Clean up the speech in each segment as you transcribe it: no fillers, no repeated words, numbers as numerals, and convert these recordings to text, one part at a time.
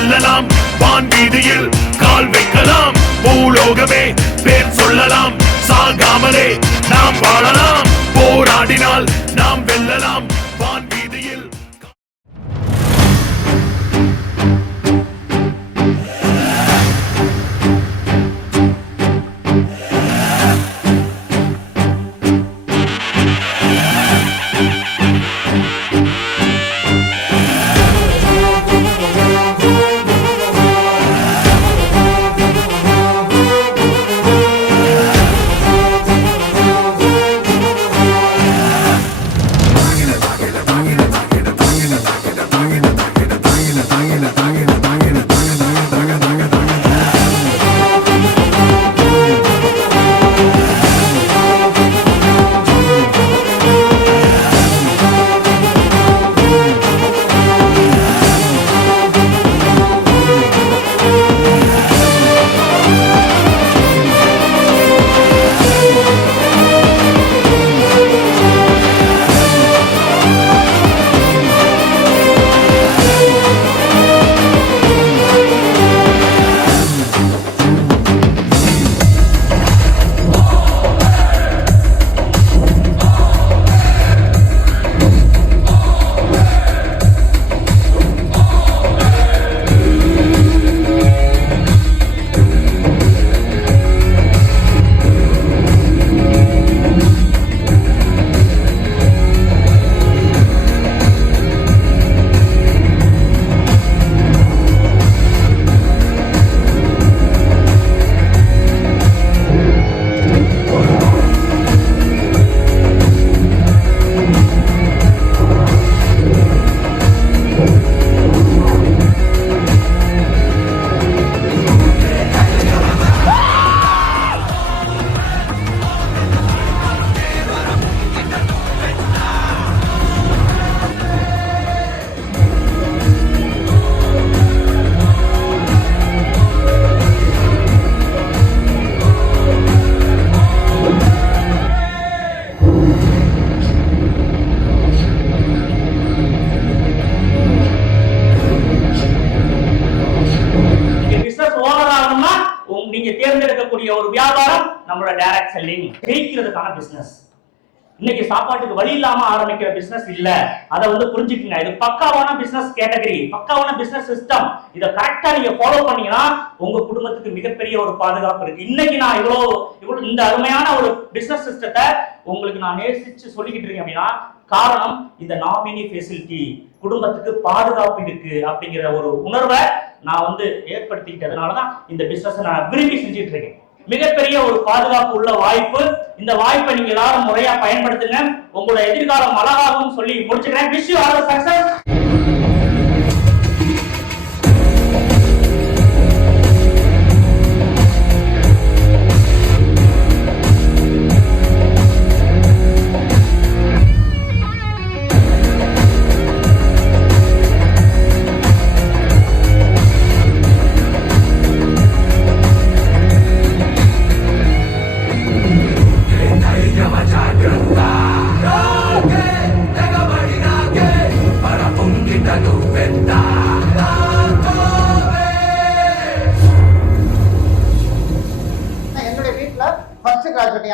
வெல்லலாம், வான் வீதியில் கால் வைக்கலாம், பூலோகமே பேர் சொல்லலாம், சாகாமலே நாம் வாழலாம், போராடினால் நாம் வெல்லலாம், வான் வீதியில். நீங்க தேர்ந்தெடுக்கக்கூடிய ஒரு வியாபாரம் நம்மளோட டைரக்ட் செல்லிங், ஜெயிக்கிறதுக்கான பிசினஸ். இன்னைக்கு சாப்பாட்டுக்கு வழி இல்லாம ஆரம்பிக்கிற பிசினஸ் இல்ல, அதை புரிஞ்சுக்கங்க. இது பக்காவான பிசினஸ் கேட்டகரி, பக்காவான பிசினஸ் சிஸ்டம். இதை கரெக்டா நீங்க ஃபாலோ பண்ணீங்கன்னா உங்க குடும்பத்துக்கு மிகப்பெரிய ஒரு பாதுகாப்பு இருக்கு. இன்னைக்கு நான் இவ்வளவு இந்த அருமையான ஒரு பிசினஸ் சிஸ்டத்தை உங்களுக்கு நான் நேசிச்சு சொல்லிக்கிட்டு இருக்கேன் அப்படின்னா காரணம் இந்த நாமினி ஃபெசிலிட்டி, குடும்பத்துக்கு பாதுகாப்பு இருக்கு அப்படிங்கிற ஒரு உணர்வை நான் ஏற்படுத்திக்கிட்டதுனாலதான் இந்த பிசினஸ் நான் விரும்பி செஞ்சுட்டு இருக்கேன். மிகப்பெரிய ஒரு பாதுகாப்பு உள்ள வாய்ப்பு. இந்த வாய்ப்பை நீங்க எல்லாரும் முறையா பயன்படுத்துங்க. உங்களோட எதிர்காலம் அழகாகவும் சொல்லி முடிச்சுக்கிறேன். Wish you all the success.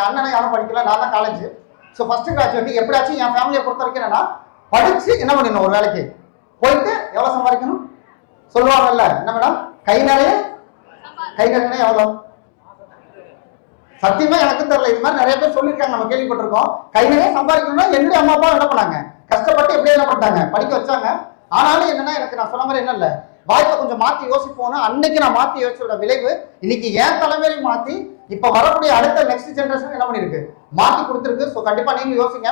அண்ணனை யாரும் படிக்கல, நான் தான் காலேஜ். ஸோ ஃபர்ஸ்ட் கிராஜுவேட் எப்படியாச்சும் என் ஃபேமிலியை பொறுத்த வரைக்கும் என்னன்னா படிச்சு என்ன பண்ணிடணும், ஒரு வேலைக்கு போயிட்டு எவ்வளோ சம்பாதிக்கணும் சொல்லுவாங்கல்ல, என்ன மேடம், கை நிறைய எவ்வளோ? சத்தியமா எனக்கும் தெரியல. இது மாதிரி நிறைய பேர் சொல்லியிருக்காங்க, நம்ம கேள்விப்பட்டிருக்கோம். கை நிறைய சம்பாதிக்கணும்னா என்னுடைய அம்மா அப்பா என்ன பண்ணாங்க, கஷ்டப்பட்டு எப்படியே என்ன பண்ணிட்டாங்க, படிக்க வச்சாங்க. ஆனாலும் என்னன்னா எனக்கு நான் சொன்ன மாதிரி என்ன இல்லை, வாய்ப்பை கொஞ்சம் மாற்றி யோசிப்போம்னா அன்னைக்கு நான் மாற்றி யோசிச்சோட விளைவு இன்னைக்கு ஏன் தலைமையிலையும் மாற்றி இப்ப வரக்கூடிய அடுத்த நெக்ஸ்ட் ஜெனரேஷன் என்ன பண்ணிருக்கு, மாற்றி கொடுத்துருக்கு. ஸோ கண்டிப்பா நீங்க யோசிங்க.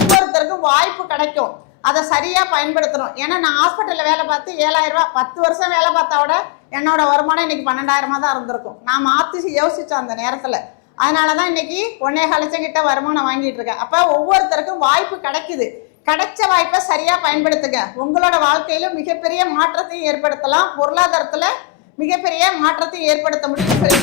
ஒவ்வொருத்தருக்கும் வாய்ப்பு கிடைக்கும், அதை சரியா பயன்படுத்தணும். ஏன்னா நான் ஹாஸ்பிட்டல்ல வேலை பார்த்து 7000 ரூபாய் 10 வருஷம் வேலை பார்த்தா விட என்னோட வருமானம் இன்னைக்கு 12,000 தான் இருந்திருக்கும். நான் மாற்றி யோசிச்சேன் அந்த நேரத்துல. அதனாலதான் இன்னைக்கு 1.5 லட்சம் கிட்ட வருமானம் வாங்கிட்டு இருக்கேன். அப்ப ஒவ்வொருத்தருக்கும் வாய்ப்பு கிடைக்குது. கிடைச்ச வாய்ப்பை சரியா பயன்படுத்துங்க. உங்களோட வாழ்க்கையில மிகப்பெரிய மாற்றத்தையும் ஏற்படுத்தலாம், பொருளாதாரத்துல மிகப்பெரிய மாற்றத்தை ஏற்படுத்த முடியும் சொல்லி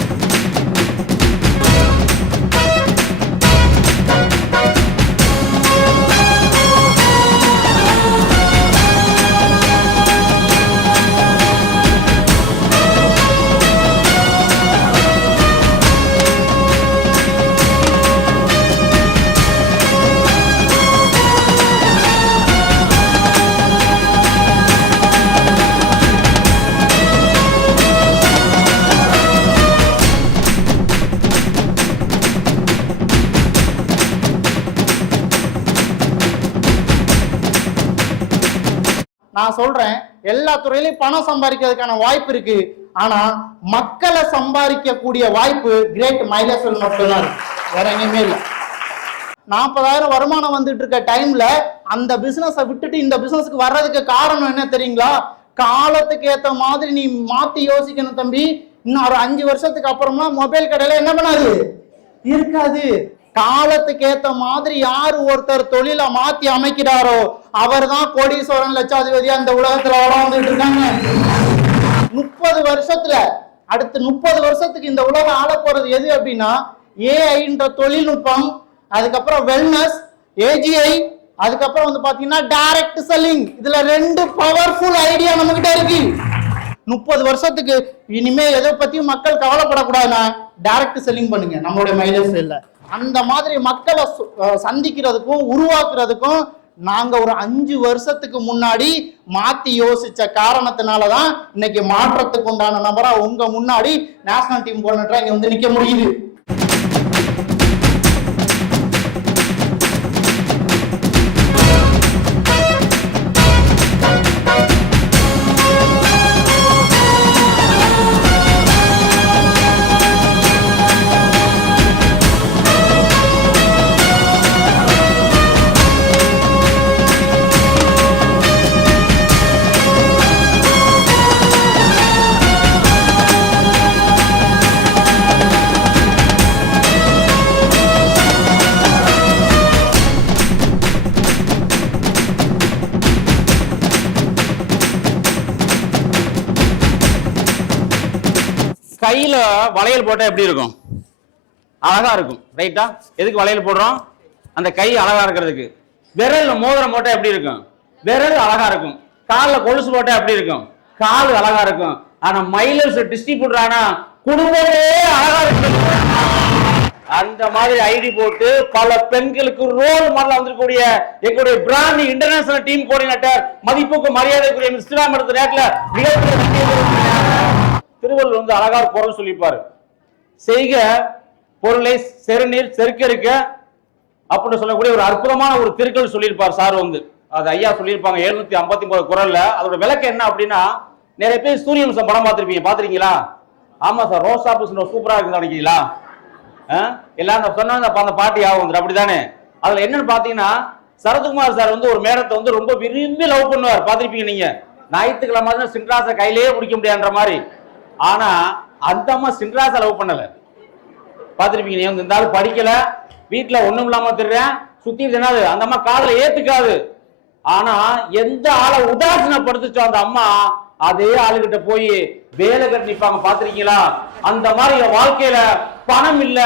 நான் சொல்றேன், எல்லா துறையிலையும் பணம் சம்பாதிக்கிறதுக்கான வாய்ப்பு இருக்கு. ஆனா மக்களை சம்பாதிக்கக்கூடிய வாய்ப்பு கிரேட் மைலேஜ் மட்டும்தான் இருக்கு, வேற எங்கேயுமே இல்லை. 40,000 வருமானம் வந்துட்டு இருக்க டைம்ல அந்த பிசினஸை விட்டுட்டு இந்த பிசினஸ்க்கு வர்றதுக்கு காரணம் என்ன தெரியுங்களா? காலத்துக்கு ஏத்த மாதிரி நீ மாத்தி யோசிக்கணும் தம்பி. இன்னும் ஒரு 5 வருஷத்துக்கு அப்புறமா மொபைல் கடையில என்ன பண்ணாது இருக்காது. காலத்துக்கு ஏத்த மாதிரி யாரு ஒருத்தர் தொழிலை மாத்தி அமைக்கிறாரோ அவர் தான் கோடீஸ்வரன் லட்சாதிபதியா இந்த உலகத்துல வந்துட்டு இருக்காங்க. 30 வருஷத்துல அடுத்து 30 வருஷத்துக்கு இந்த உலகம் ஆள போறது எது அப்படின்னா ஏஐன்ற தொழில்நுட்பம், அதுக்கப்புறம் வெல்னஸ், ஏஜிஐ, அதுக்கப்புறம் வந்து பாத்தீங்கன்னா டைரக்ட் செல்லிங். இதுல 2 பவர்ஃபுல் ஐடியா நம்ம கிட்ட இருக்கு. 30 வருஷத்துக்கு இனிமே எதை பத்தியும் மக்கள் கவலைப்படக்கூடாதுன்னா டைரக்ட் செல்லிங் பண்ணுங்க, நம்மளுடைய மைலேஜ் இல்லை. அந்த மாதிரி மக்களை சந்திக்கிறதுக்கும் உருவாக்குறதுக்கும் நாங்க ஒரு 5 வருஷத்துக்கு முன்னாடி மாத்தி யோசிச்ச காரணத்தினாலதான் இன்னைக்கு மாற்றத்துக்கு உண்டான நபரா உங்க முன்னாடி நேஷனல் டீம் கோஆர்டினேட்டரா இங்க வந்து நிக்க முடியுது. கையில வளையல் போட்டா எப்படி இருக்கும்? அழகா இருக்கும், ரைட்டா? எதுக்கு வளையல் போடுறோம்? அந்த கை அழகா இருக்கிறதுக்கு. விரல் மோதிரம் போட்டா எப்படி இருக்கும்? விரல் அழகா இருக்கும். காலில் கொலுசு போட்டா எப்படி இருக்கும்? கால் அழகா இருக்கும். ஆனா மைலேஜ் டிஸ்ட்ரிபியூட்டர் ஆனா குடும்பமே அழகா இருக்கும். அந்த மாதிரி ஐடி போட்டு பல பெண்களுக்கு ரோல் மாடல் வந்திருக்கக்கூடிய எங்களுடைய பிராண்ட் இன்டர்நேஷனல் டீம் கோஆர்டினேட்டர் மதிப்புக்கு மரியாதைக்குரிய இஸ்லாம் எடுத்த நேரத்துல திருவள்ளுவர் வந்து அழகா குரல் சொல்லிப்பாரு. செய்க பொருளை செருநீர் செருக்க இருக்க அப்படின்னு சொல்லக்கூடிய ஒரு அற்புதமான ஒரு திருக்குறள் சொல்லியிருப்பார் சார் வந்து. அது ஐயா சொல்லியிருப்பாங்க 759 குரல்ல. அதோட விளக்கம் என்ன அப்படின்னா, நிறைய பேர் சூரியவம்சம் படம் பார்த்திருக்கீங்களா? ஆமா சார், ரோசா பூசன் சூப்பரா இருக்குன்னு நினைக்கிறீங்களா? எல்லாரும் சொன்னா அந்த பாட்டி ஆகும் வந்துடும், அப்படித்தானே? அதுல என்னன்னு பாத்தீங்கன்னா, சரத்குமார் சார் வந்து ஒரு மேடத்தை வந்து ரொம்ப விரும்பி லவ் பண்ணுவார், பாத்திருப்பீங்க நீங்க. ஞாயிற்றுக்கிழமை சின்ராசை கையிலேயே பிடிக்க முடியாதுன்ற மாதிரி. ஆனா அந்த அம்மா சின்ராசை லவ் பண்ணல, பாத்திருப்பீங்க. நீங்க இந்த ஆள் படிக்கல, வீட்டுல ஒண்ணும் இல்லாம தெரிறேன், சுத்தி தினாது, அந்த அம்மா காதல ஏத்துக்காது. ஆனா எந்த ஆளை உதாசீனப்படுத்துச்சோ அந்த அம்மா அதே ஆளுகிட்ட போய் வேலை கட்டி நிப்பாங்க, பாத்திருக்கீங்களா? அந்த மாதிரி வாழ்க்கையில பணம் இல்ல,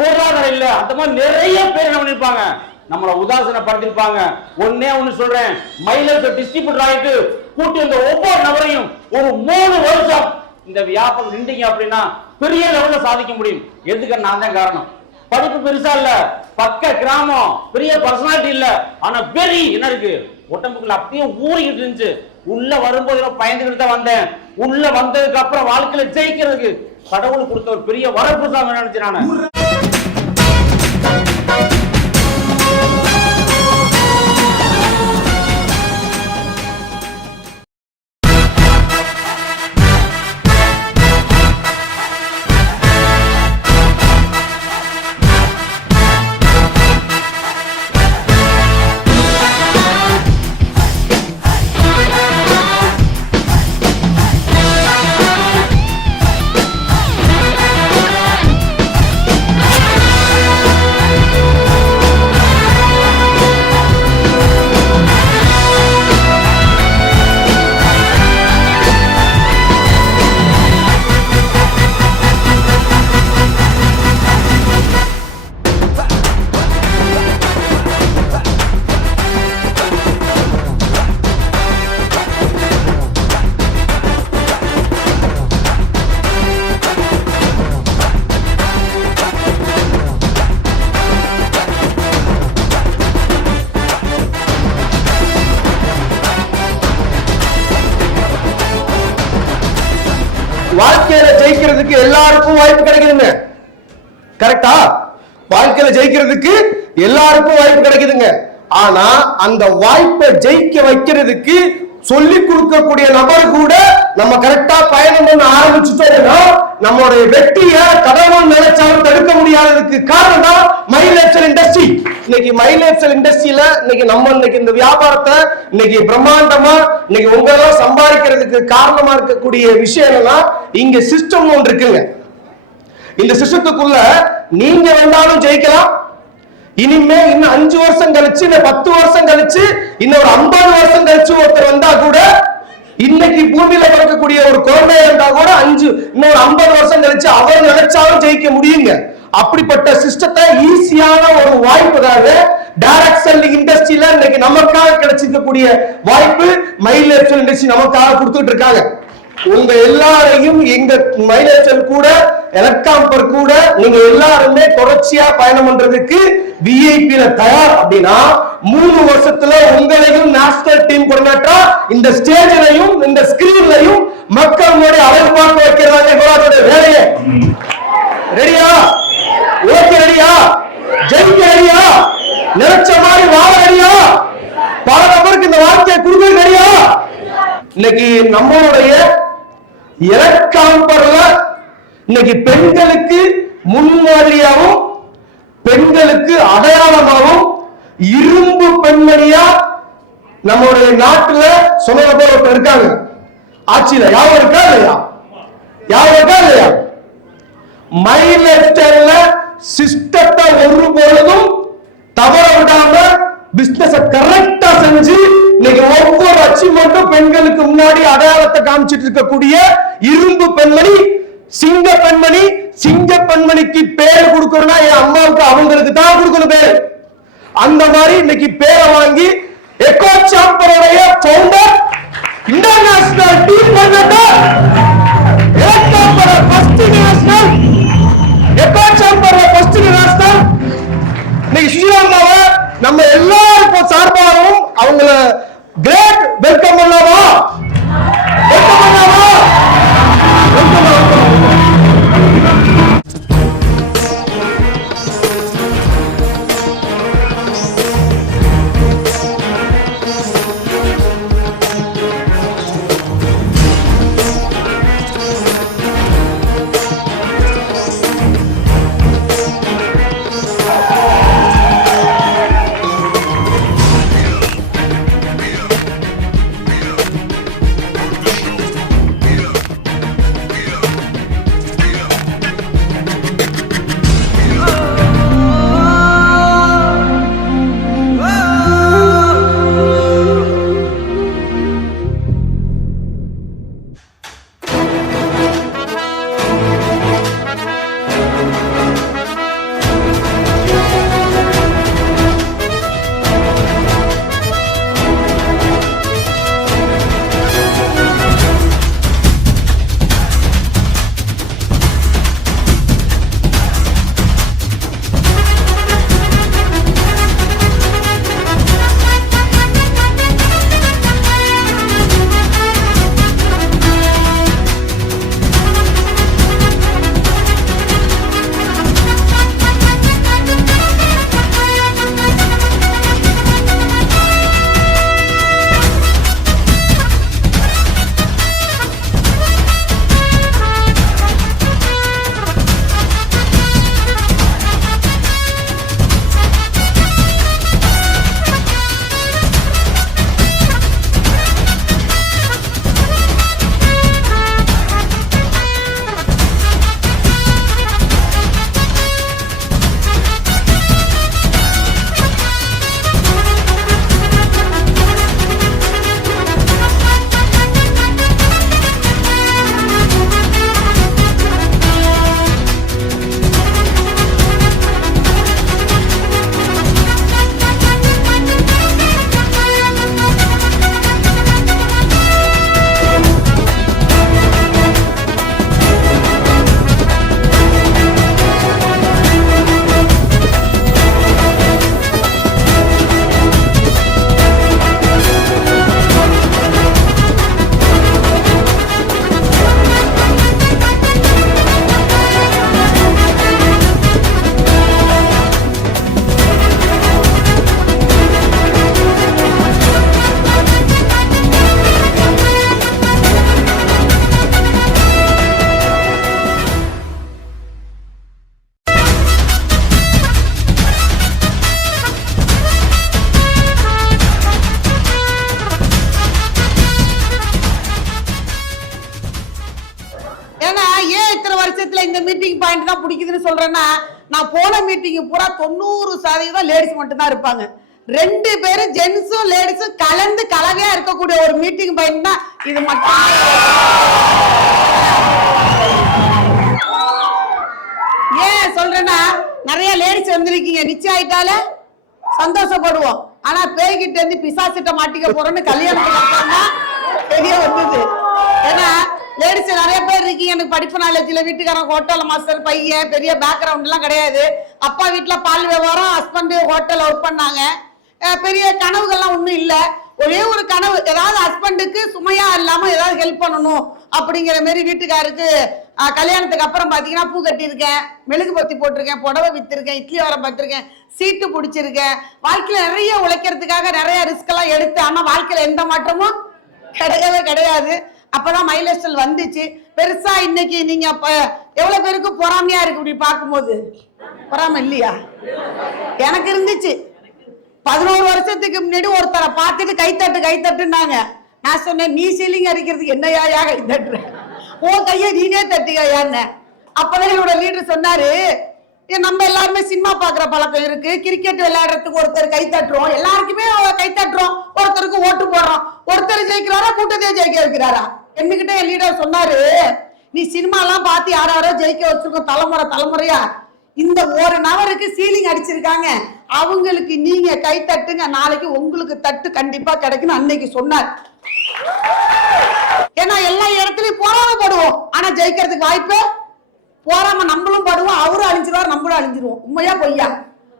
பொருளாதாரம் இல்ல, அந்த மாதிரி நிறைய பேர் என்ன பண்ணிருப்பாங்க, நம்மளை உதாசீனப்படுத்திருப்பாங்க. ஒன்னே ஒண்ணு சொல்றேன், மைலேஜ் டிஸ்ட்ரிபியூட்டர் ஆயிட்டு கூட்டி வந்த ஒவ்வொரு நபரையும் ஒரு 3 வருஷம் இந்த வியாபாரம் நின்றீங்க அப்படின்னா பெரிய லெவல்ல சாதிக்க முடியும். எதுக்கு? நான் தான் காரணம். படிப்பு பெருசா இல்ல, பக்க கிராமம், பெரிய பர்சனாலிட்டி இல்ல, ஆனா வெறி என்ன இருக்கு உடம்புக்குள்ள அப்படியே ஊறிக்கிட்டு இருந்துச்சு. உள்ள வரும்போது பயந்துகிட்டு தான் வந்தேன். உள்ள வந்ததுக்கு அப்புறம் வாழ்க்கையில ஜெயிக்கிறதுக்கு கடவுள் கொடுத்த ஒரு பெரிய வரப்பு சாமி நினைச்சு நானு. ஜெயிக்கிறதுக்கு எல்லாருக்கும் வாய்ப்பு கிடைக்குதுங்க. கரெக்டா? வாழ்க்கையில ஜெயிக்கிறதுக்கு எல்லாருக்கும் வாய்ப்பு கிடைக்குதுங்க. ஆனா அந்த வாய்ப்பை ஜெயிக்க வைக்கிறதுக்கு சொல்லி கொடுக்கக்கூடிய நபர் கூட நம்ம கரெக்டா பயணம் பண்ண ஆரம்பிச்சுட்டோம்னா நம்மளுடைய வெற்றியை கடவுள் நினைச்சாலும் தடுக்க முடியாததுக்கு காரணம் தான் மைலேஜ் இண்டஸ்ட்ரி. இன்னைக்கு மைலேஜ் இண்டஸ்ட்ரியில இன்னைக்கு இந்த வியாபாரத்தை இன்னைக்கு பிரம்மாண்டமா இன்னைக்கு உங்களெல்லாம் சம்பாதிக்கிறதுக்கு காரணமா இருக்கக்கூடிய விஷயம் என்னன்னா இங்க சிஸ்டம் ஒன்று இருக்குங்க. இந்த சிஸ்டத்துக்குள்ள நீங்க வேண்டாலும் ஜெயிக்கலாம். இனிமே இன்னும் 5 வருஷம் கழிச்சு, இன்னும் 10 வருஷம் கழிச்சு, இன்னும் ஒரு 50 வருஷம் கழிச்சு ஒருத்தர் வந்தா கூட, இன்னைக்கு பூமியில பிறக்கக்கூடிய ஒரு குழந்தையா இருந்தா கூட இன்னும் ஒரு 50 வருஷம் கழிச்சு அவர் நினைச்சாலும் ஜெயிக்க முடியுங்க. அப்படிப்பட்ட சிஸ்டத்தை ஈஸியான ஒரு வாய்ப்புக்காக டைரக்ட் செல்லிங் இண்டஸ்ட்ரியில இன்னைக்கு நமக்காக கிடைச்சிருக்கக்கூடிய வாய்ப்பு மைலேஜ் இண்டஸ்ட்ரி நமக்காக கொடுத்துட்டு இருக்காங்க. உங்க எல்லாரையும் எங்க மைலேஜ் கூட எலக்ட்ராம்பர் கூட நீங்க எல்லாருமே தொடர்ச்சியா பயணம் பண்றதுக்கு விஐபில தயார் அப்படின்னா 3 வருஷத்துல உங்களையும் நேஷனல் டீம் கோஆர்டினேட்டரா இந்த ஸ்டேஜ்லயும் இந்த ஸ்கிரீன்லயும் மக்களுடைய அழகு பார்க்க வைக்கிறதாங்க இவரோட வேலையை. ரெடியா? ஓகே ரெடியா? ஜெயிக்க ரெடியா? நினைச்ச மாதிரி வாழ ரெடியா? பல நபருக்கு இந்த வாழ்க்கையை கொடுக்க ரெடியா? இன்னைக்கு நம்மளுடைய எலக்ட்ராம்பர்ல இன்னைக்கு பெண்களுக்கு முன்மாதிரியாகவும் பெண்களுக்கு அடையாளமாகவும் இரும்பு பெண்மணியா நம்மளுடைய நாட்டுல சொன்ன இருக்காங்க. ஆட்சியில யாரும் இருக்கா இல்லையா? யாரும் இருக்கா இல்லையா? மைலேஜ்ல சிஸ்டத்தை ஒரு பொழுதும் தவற விடாம பிசினஸ் கரெக்டா செஞ்சு இன்னைக்கு ஒவ்வொரு அச்சீவ்மெண்ட்டும் பெண்களுக்கு முன்னாடி அடையாளத்தை காமிச்சிட்டு இருக்கக்கூடிய இரும்பு பெண்மணி, சிங்க பெண்மணி. சிங்க பெண்மணிக்கு பேர் கொடுக்கணும்னா என் அம்மாவுக்கு அவங்களுக்கு தான் கொடுக்கணும் பேரு. அந்த மாதிரி இன்னைக்கு பேரை வாங்கி எக்கோ சாம்பரோடைய ஃபவுண்டர், இன்டர்நேஷனல் டீம் கோஆர்டினேட்டர், எலக்ட்ராம்பர் first national, echo chamber first national இன்னைக்கு ஸ்ரீராமாவை நம்ம எல்லாருக்கும் சார்பாகவும் அவங்கள கிரேட் வெல்கம் பண்ணலாமா? வெல்கம் பண்ணலாமா? மீட்டிங் பாயிண்ட் தான் பிடிக்குதுன்னு சொல்றேன்னா, நான் போன மீட்டிங் பூரா 90% லேடிஸ் மட்டும் தான் இருப்பாங்க. 2 பேரும் ஜென்ஸும் லேடிஸும் கலந்து கலவையா இருக்கக்கூடிய ஒரு மீட்டிங் பாயிண்ட் தான் இது மட்டும். ஏன் சொல்றேன்னா, நிறைய லேடிஸ் வந்திருக்கீங்க, நிச்சயம் ஆயிட்டால சந்தோஷப்படுவோம். ஆனா பேய்கிட்ட இருந்து பிசாசிட்ட மாட்டிக்க போறோம்னு கல்யாணத்துக்கு அப்புறம் தான் தெரிய வந்தது. ஏன்னா லேடிஸ் நிறைய பேர் இருக்கீங்க, எனக்கு படிப்பு நாலேஜ்ல வீட்டுக்காரன் ஹோட்டல் மாஸ்டர் பையன், பெரிய பேக்ரவுண்ட் எல்லாம் கிடையாது. அப்பா வீட்டுல பால் வியாபாரம், ஹஸ்பண்ட் ஹோட்டல் ஒர்க் பண்ணாங்க. பெரிய கனவுகள்லாம் ஒண்ணும் இல்ல. ஒரே ஒரு கனவு, ஏதாவது ஹஸ்பண்டுக்கு சுமையா இல்லாம ஏதாவது ஹெல்ப் பண்ணணும் அப்படிங்கிற மாதிரி. வீட்டுக்காருக்கு கல்யாணத்துக்கு அப்புறம் பாத்தீங்கன்னா பூ கட்டியிருக்கேன், மெழுகு பத்தி போட்டிருக்கேன், புடவை வித்திருக்கேன், இட்லி வரம் பார்த்திருக்கேன், சீட்டு பிடிச்சிருக்கேன். வாழ்க்கையில நிறைய உழைக்கிறதுக்காக நிறைய ரிஸ்க் எல்லாம் எடுத்து, ஆனா வாழ்க்கையில எந்த மாற்றமும் கிடையவே கிடையாது. அப்பதான் மைலேஜ் வந்துச்சு பெருசா. இன்னைக்கு நீங்க எவ்வளவு பேருக்கு பொறாமையா இருக்கு இப்படி பார்க்கும்போது? பொறாமை இல்லையா? எனக்கு இருந்துச்சு. 11 வருஷத்துக்கு முன்னாடி ஒருத்தரை பார்த்துட்டு கைத்தட்டுனாங்க. நான் சொன்னேன், நீ சீலிங் அடிக்கிறதுக்கு என்னையா கை தட்டுற, உன் கையை நீனே தட்டுகையான்னு. அப்பதான் என்னோட லீடர் சொன்னாரு, நம்ம எல்லாருமே சினிமா பாக்குற பழக்கம் இருக்கு, கிரிக்கெட் விளையாடுறதுக்கு ஒருத்தர் கை தட்டுறோம், எல்லாருக்குமே கை தட்டுறோம், ஒருத்தருக்கு ஓட்டு போடுறோம். ஒருத்தர் ஜெயிக்கிறாரா, கூட்டத்தையே ஜெயிக்க வைக்கிறாரா? என்கிட்ட என் லீடர் சொன்னாரு, நீ சினிமா எல்லாம் பார்த்து யாரோ ஜெயிக்க வச்சிருக்கோம் தலைமுறையா. இந்த 1 நபருக்கு சீலிங் அடிச்சிருக்காங்க, அவங்களுக்கு நீங்க கை தட்டுங்க, நாளைக்கு உங்களுக்கு தட்டு கண்டிப்பா கிடைக்கும் அன்னைக்கு சொன்னார். ஏன்னா எல்லா இடத்துலயும் பொறாமப்படுவோம், ஆனா ஜெயிக்கிறதுக்கு வாய்ப்பு போறாம நம்மளும் படுவோம், அவரும் அழிஞ்சிருவார், நம்மளும் அழிஞ்சிருவோம். உண்மையா பொய்யா?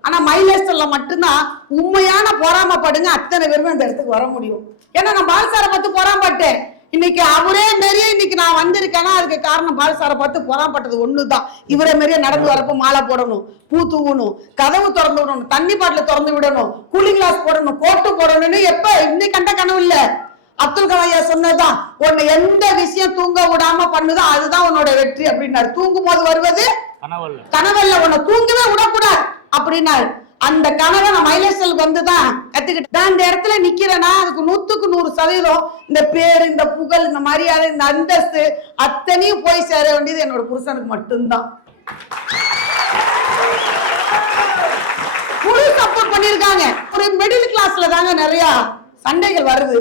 ஆனா மைலேஸ்டர்ல மட்டும்தான் உண்மையான பொறாமப்படுங்க அத்தனை பேருமே இந்த இடத்துக்கு வர முடியும். ஏன்னா நான் பால்சாரை பார்த்து பொறாமப்பட்டேன். இன்னைக்கு அவரே மாரியே இன்னைக்கு நான் வந்திருக்கேன்னா அதுக்கு காரணம் பால்சாரை பார்த்து பொறாமப்பட்டது ஒண்ணுதான். இவரே மாரியே நடந்து வரப்ப மாலை போடணும், பூ தூவணும், கதவு திறந்து விடணும், தண்ணி பாட்டில் திறந்து விடணும், கூலிங் கிளாஸ் போடணும், கோட்டு போடணும்னு எப்ப இன்னைக்கு கண்ட கனவு இல்ல. அப்துல் கலாம் ஐயா சொன்னதுதான், உன்னை எந்த விஷயம் தூங்க விடாம பண்ணுதோ அதுதான் உன்னோட வெற்றி அப்படின்னாரு. தூங்கும் போது வருவது கனவல்ல, உன்னை தூங்கவே விடக்கூடாது அப்படின்னாரு. அந்த கனவை நான் மைலேஸ்டலுக்கு வந்துதான் கத்துக்கிட்டேன். இந்த இடத்துல நிக்கிறேன்னா அதுக்கு 100% இந்த பேரு, இந்த புகழ், இந்த மரியாதை, இந்த அந்தஸ்து அத்தனையும் போய் சேர வேண்டியது என்னோட புருஷனுக்கு மட்டும்தான். ஃபுல் சப்போர்ட் பண்ணிருக்காங்க. ஒரு மிடில் கிளாஸ்ல தாங்க நிறைய சண்டைகள் வருது,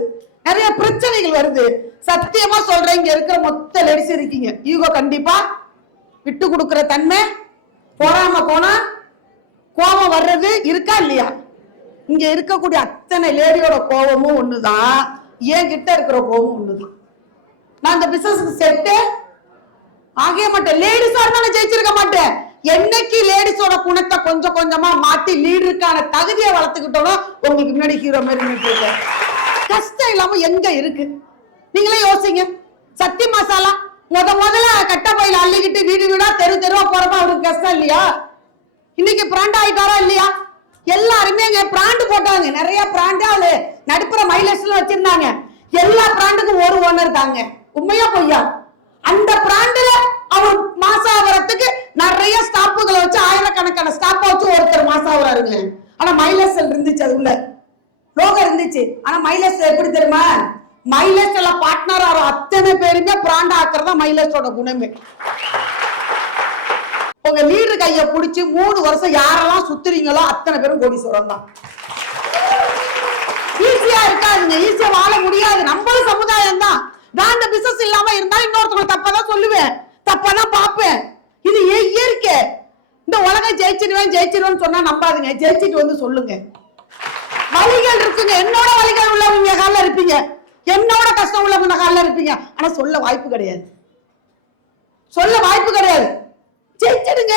நிறைய பிரச்சனைகள் வருது. சத்தியமா சொல்றேன், இங்க இருக்கிற மொத்த லேடிஸ் இருக்கீங்க, ஈகோ கண்டிப்பா, விட்டு கொடுக்கிற தன்மை, பொறாம போனா கோபம் வர்றது இருக்கா இல்லையா? இங்க இருக்கக்கூடிய அத்தனை லேடியோட கோபமும் ஒண்ணுதான், என் கிட்ட இருக்கிற கோபம் ஒண்ணுதான். நான் இந்த பிசினஸ் செட்டு ஆகவே மாட்டேன். லேடிஸா இருந்தாலும் ஜெயிச்சிருக்க மாட்டேன். என்னைக்கு லேடிஸோட குணத்தை கொஞ்சம் கொஞ்சமா மாத்தி லீடருக்கான தகுதியை வளர்த்துக்கிட்டோம், உங்களுக்கு முன்னாடி ஹீரோ மாதிரி நின்றுருக்கேன். கஷ்டம் இல்லாம எங்க இருக்கு நீங்களே யோசிங்க. சக்தி மசாலா முதல்ல கட்ட பையில அள்ளிக்கிட்டு வீடு வீடா தெருவா போறப்ப அவருக்கு கஷ்டம் இல்லையா? இன்னைக்கு பிராண்ட் ஆயிட்டாரா இல்லையா? எல்லாருமே பிராண்ட் போட்டாங்க, நிறைய பிராண்ட் அவளு நடுப்புற மைலேஜ்ல வச்சிருந்தாங்க. எல்லா பிராண்டுக்கும் ஒரு ஓனர் தாங்க. உண்மையா பொய்யா? அந்த பிராண்டுல அவர் மாசாவரத்துக்கு நிறைய ஸ்டாப்புகளை வச்சு ஆயிரக்கணக்கான ஸ்டாப்பை வச்சு ஒருத்தர் மாசாவராருங்க. ஆனா மைலேஜ் இருந்துச்சு, அது உள்ள லோகோ இருந்துச்சு. ஆனா மைலேஜ் எப்படி தெரியுமா? மைலேஜ்ல பார்ட்னர் ஆகிற அத்தனை பேருமே பிராண்ட் ஆக்குறதா மைலேஜோட குணமே. உங்க லீடர் கைய பிடிச்சி 3 வருஷம் யாரெல்லாம் சுத்துறீங்களோ அத்தனை பேரும் கோடீஸ்வரன் தான். ஈஸியா இருக்காதுங்க, ஈஸியா வாழ முடியாது. நம்மளும் சமுதாயம் தான். நான் இந்த பிசினஸ் இல்லாம இருந்தா இன்னொருத்தவங்க தப்பாதான் சொல்லுவேன், தப்பாதான் பார்ப்பேன். இது இயற்கை. இந்த உலகம் ஜெயிச்சிருவேன் சொன்னா நம்பாதுங்க. ஜெயிச்சிட்டு வந்து சொல்லுங்க. வழிகள் இருக்குங்க, என்னோட வழிகள் உள்ளவங்க காலில் இருப்பீங்க, என்னோட கஷ்டம் உள்ளவங்க காலில் இருப்பீங்க. ஆனா சொல்ல வாய்ப்பு கிடையாது, சொல்ல வாய்ப்பு கிடையாது. ஜெயிச்சிடுங்க.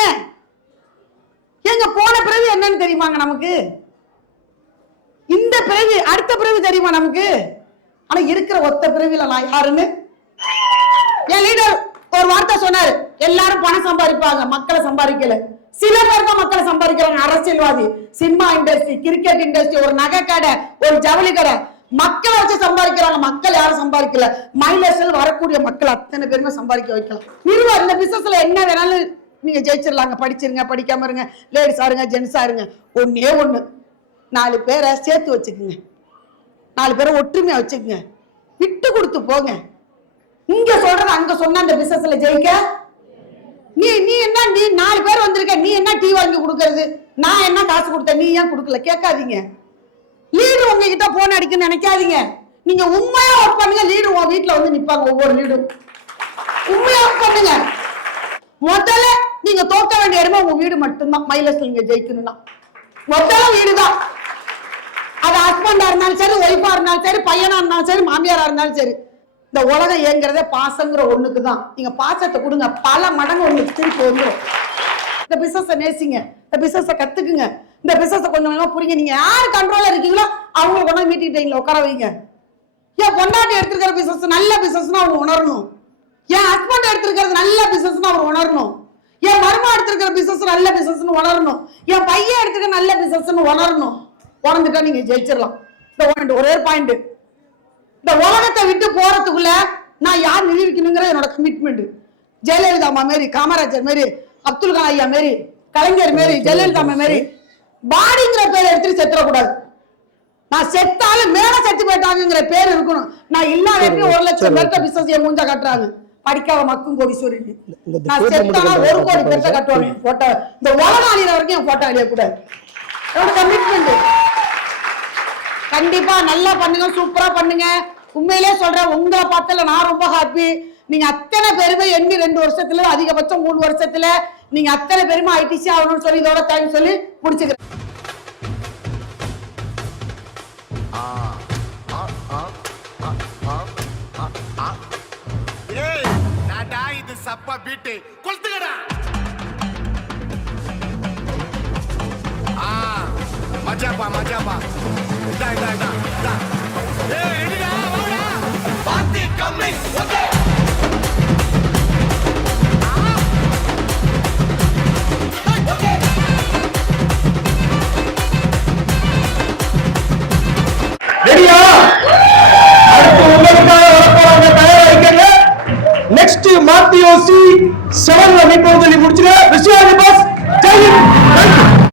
எங்க போன பிறகு என்னன்னு தெரியுமாங்க நமக்கு? இந்த பிறகு அடுத்த பிறகு தெரியுமா நமக்கு? ஆனா இருக்கிற ஒத்த பிறவில நான் யாருன்னு என் லீடர் ஒரு வார்த்தை சொன்னாரு, எல்லாரும் பணம் சம்பாதிப்பாங்க, மக்களை சம்பாதிக்கல. சில பேர் தான் மக்களை சம்பாதிக்கிறாங்க. அரசியல்வாதி, சினிமா இண்டஸ்ட்ரி, கிரிக்கெட் இண்டஸ்ட்ரி, ஒரு நகை கடை, ஒரு ஜவுளி கடை, மக்களை வச்சு சம்பாதிக்கிறாங்க. மக்கள் யாரும் சம்பாதிக்கல. மைலேஜ்ல வரக்கூடிய மக்கள் அத்தனை பேருமே சம்பாதிக்க வைக்கலாம். நிறுவனம் இந்த பிசினஸ்ல என்ன வேணாலும் நீங்க ஜெயிச்சிடலாங்க. படிச்சிருங்க, படிக்காம இருங்க, லேடிஸா இருங்க, ஜென்ஸா இருங்க. ஒன்னே ஒண்ணு, 4 பேரை சேர்த்து வச்சுக்குங்க, 4 பேரை ஒற்றுமையா வச்சுக்குங்க, விட்டு கொடுத்து போங்க. இங்க சொல்றது அங்க சொன்ன இந்த பிசினஸ்ல ஜெயிக்க நீ என்ன, நீ 4 பேர் வந்திருக்க, நீ என்ன டீ வாங்கி கொடுக்கறது, நான் என்ன காசு கொடுத்தேன், நீ ஏன் கொடுக்கல கேட்காதீங்க. லீடர் உங்ககிட்ட போன் அடிக்குன்னு நினைக்காதீங்க. நீங்க உண்மையா ஒர்க் பண்ணுங்க, லீடர் உங்க வீட்டுல வந்து நிப்பாங்க. ஒவ்வொரு லீடரும் உண்மையா ஒர்க் பண்ணுங்க. முதல்ல நீங்க தோக்க வேண்டிய இடமா உங்க வீடு மட்டும்தான். மைலஸ்ல நீங்க ஜெயிக்கணும்னா முதல்ல வீடுதான். அது ஹஸ்பண்டா இருந்தாலும் சரி, ஒய்ஃபா இருந்தாலும் சரி, பையனா இருந்தாலும் சரி, மாமியாரா இருந்தாலும் சரி. இந்த உலகம் இயங்குறதே பாசங்கிற ஒண்ணுக்கு தான். நீங்க பாசத்தை கொடுங்க, பல மடங்கு உங்களுக்கு திருப்பி வந்துடும். இந்த பிசினஸை நேசிங்க, இந்த பிசினஸை கத்துக்குங்க, இந்த பிசினஸை கொஞ்சம் கொஞ்சமா புரியுங்க. நீங்க யாரு கண்ட்ரோல்ல இருக்கீங்களோ அவங்களை கொண்டு மீட்டிங் டைம்ல உட்கார வைங்க. ஏன் பொண்டாட்டி எடுத்துக்கிற பிசினஸ் நல்ல பிசினஸ்னா அவங்க உணரணும். என் ஹஸ்பண்ட் எடுத்திருக்கிறது நல்ல பிசினஸ் அவர் உணரணும். என் மருமக எடுத்திருக்கிற பிசினஸ் நல்ல பிசினஸ் உணரணும். என் பையன் எடுத்துக்கிற நல்ல பிசினஸ் உணரணும். உணர்ந்துட்டா நீங்க ஜெயிச்சிடலாம். இந்த ஒரே பாயிண்ட், இந்த உலகத்தை விட்டு போறதுக்குள்ள நான் யார் நிரூபிக்கணுங்கிற என்னோட கமிட்மெண்ட். ஜெயலலிதா அம்மா மாரி, காமராஜர் மாரி, அப்துல் கலாம் ஐயா மாரி, கலைஞர் மாரி, ஜெயலலிதா அம்மா மாரி பாடிங்கிற பேரை எடுத்துட்டு செத்துறக்கூடாது. நான் செத்தாலும் மேல செத்து போயிட்டாங்கிற பேர் இருக்கணும். நான் இல்லாத 1 லட்சம் பேர்த்த பிசினஸ் என் மூஞ்சா கட்டுறாங்க. படிக்காத மக்கும் கோடீஸ்வரி. நான் செத்தானா 1 கோடி பேர்த்த கட்டுவாங்க. போட்டோ இந்த உலகம் அழிகிற வரைக்கும் என் போட்டோ அழியக்கூடாது. என்னோட கமிட்மெண்ட். கண்டிப்பா நல்லா பண்ணுங்க, சூப்பரா பண்ணுங்க. உண்மையிலே சொல்றேன், உங்களை பார்த்தல நான் ரொம்ப ஹாப்பி. நீங்க அத்தனை பேருமே எண்ணி 2 வருஷத்துல, அதிகபட்சம் 3 வருஷத்துல நீங்க அத்தனை பேருமே ஐடிசி ஆகணும்னு சொல்லி இதோட டைம் சொல்லி முடிச்சுக்கிறேன். இது சப்பா பீட்டு கொளுத்துக்கடா. மஜாப்பா மஜாப்பா. இதா இதா இதா இதா. ஏய் எடிடா வாடா. பாத்தி கம்மி. ஓகே. ஓகே. ரெடியா? அடுத்து உங்களுக்காக வரப்போறாங்க, தயாரா இருக்கீங்க? நெக்ஸ்ட் மாத்தியோசி 7 மீட் சொல்லி முடிச்சுங்க. விஷயம்